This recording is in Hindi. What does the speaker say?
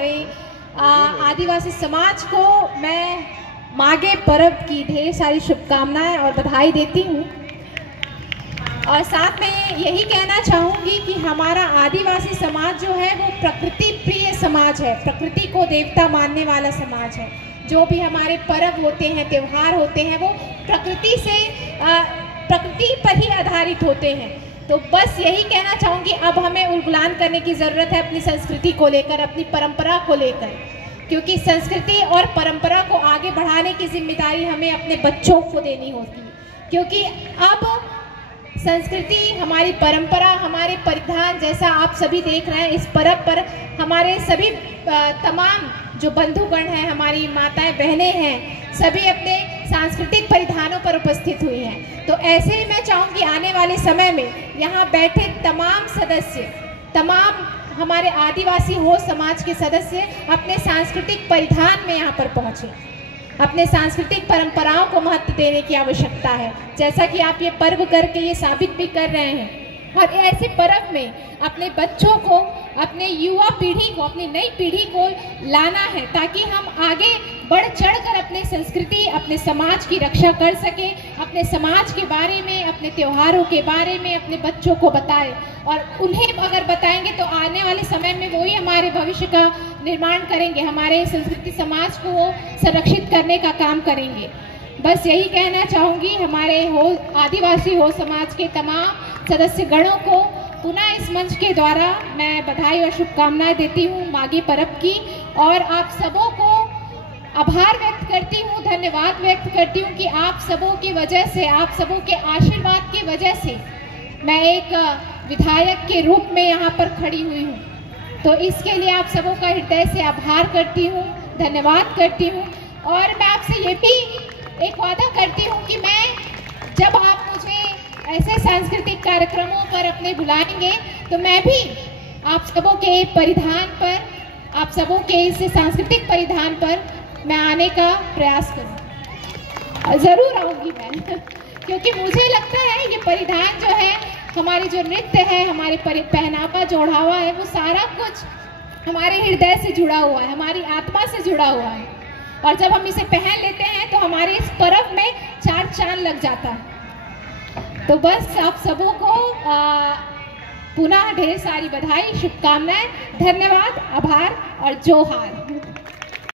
हमारे आदिवासी समाज को मैं माघे पर्व की ढेर सारी शुभकामनाएं और बधाई देती हूँ। और साथ में यही कहना चाहूँगी कि हमारा आदिवासी समाज जो है वो प्रकृति प्रिय समाज है, प्रकृति को देवता मानने वाला समाज है। जो भी हमारे पर्व होते हैं, त्यौहार होते हैं, वो प्रकृति पर ही आधारित होते हैं। तो बस यही कहना चाहूँगी, अब हमें उलगुलान करने की ज़रूरत है अपनी संस्कृति को लेकर, अपनी परंपरा को लेकर, क्योंकि संस्कृति और परंपरा को आगे बढ़ाने की जिम्मेदारी हमें अपने बच्चों को देनी होती है। क्योंकि अब संस्कृति, हमारी परंपरा, हमारे परिधान, जैसा आप सभी देख रहे हैं इस पर्व पर हमारे सभी तमाम जो बंधुगण हैं, हमारी माताएं बहनें हैं, सभी अपने सांस्कृतिक परिधानों पर उपस्थित हुई हैं। तो ऐसे ही मैं चाहूँगी आने वाले समय में यहाँ बैठे तमाम सदस्य, तमाम हमारे आदिवासी हो समाज के सदस्य अपने सांस्कृतिक परिधान में यहाँ पर पहुँचे। अपने सांस्कृतिक परंपराओं को महत्व देने की आवश्यकता है, जैसा कि आप ये पर्व करके ये साबित भी कर रहे हैं। और ऐसे पर्व में अपने बच्चों को, अपने युवा पीढ़ी को, अपनी नई पीढ़ी को लाना है, ताकि हम आगे बढ़ चढ़कर अपने संस्कृति, अपने समाज की रक्षा कर सके, अपने समाज के बारे में, अपने त्योहारों के बारे में अपने बच्चों को बताएं। और उन्हें अगर बताएंगे तो आने वाले समय में वही हमारे भविष्य का निर्माण करेंगे, हमारे संस्कृति समाज को वो संरक्षित करने का काम करेंगे। बस यही कहना चाहूँगी, हमारे आदिवासी हो समाज के तमाम सदस्य गणों को पुनः इस मंच के द्वारा मैं बधाई और शुभकामनाएं देती हूँ माघी पर्व की। और आप सबों को आभार व्यक्त करती हूँ, धन्यवाद व्यक्त करती हूँ कि आप सबों की वजह से, आप सबों के आशीर्वाद की वजह से मैं एक विधायक के रूप में यहाँ पर खड़ी हुई हूँ। तो इसके लिए आप सबों का हृदय से आभार करती हूँ, धन्यवाद करती हूँ। और मैं आपसे ये भी एक वादा करती हूँ कि मैं जब आप मुझे ऐसे सांस्कृतिक कार्यक्रमों पर अपने बुलाएंगे तो मैं भी आप सबों के परिधान पर, आप सबों के इस सांस्कृतिक परिधान पर मैं आने का प्रयास करूँ। ज़रूर आऊँगी मैं क्योंकि मुझे लगता है ये परिधान जो है, हमारी जो नृत्य है, हमारे पहनावा जो ओढ़ावा है, वो सारा कुछ हमारे हृदय से जुड़ा हुआ है, हमारी आत्मा से जुड़ा हुआ है। और जब हम इसे पहन लेते हैं तो हमारे इस पर्व में चार चांद लग जाता है। तो बस आप सबों को पुनः ढेर सारी बधाई, शुभकामनाएं, धन्यवाद, आभार और जोहार।